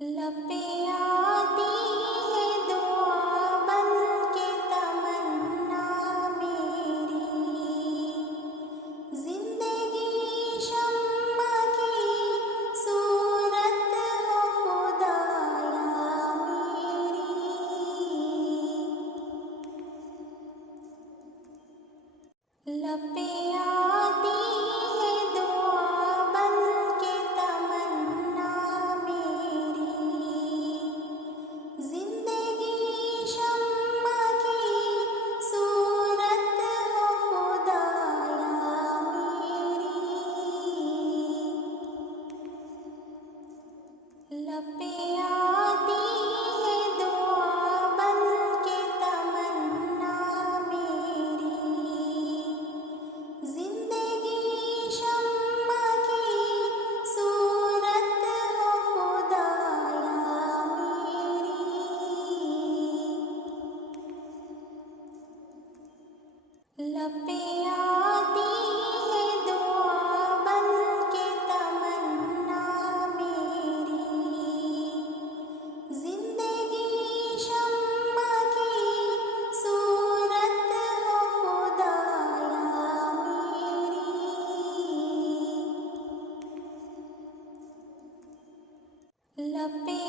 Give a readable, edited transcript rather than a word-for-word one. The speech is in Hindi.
लपे आती है दुआ बन के तमन्ना मेरी, जिंदगी शम्मा की सूरत हो खुदाया मेरी। लपे आती है दुआ बन के तमन्ना मेरी, जिंदगी शम्मा की सूरत हो खुदाया मेरी। लपे आती है दुआ बन के तमन्ना मेरी, जिंदगी शम्मा की सूरत हो खुदाया मेरी। लपे आती है दुआ बन के तमन्ना मेरी, जिंदगी शम्मा की सूरत हो खुदाया मेरी। लपे